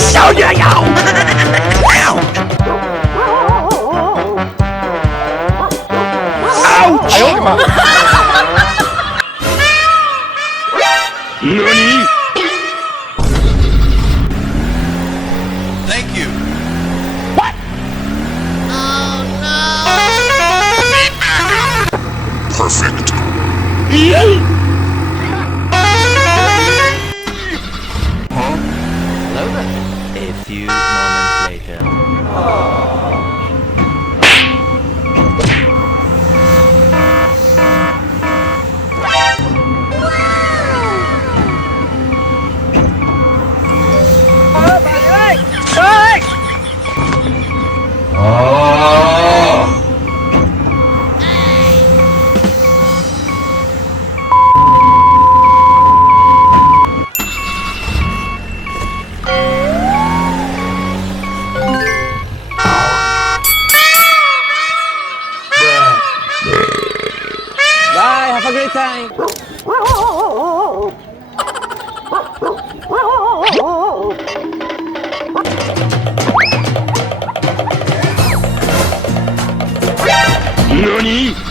show you, yo! Ouch! 哎呦我的妈何 Thank you. What? Perfect. A few moments later. Bye, have a great time. NANI?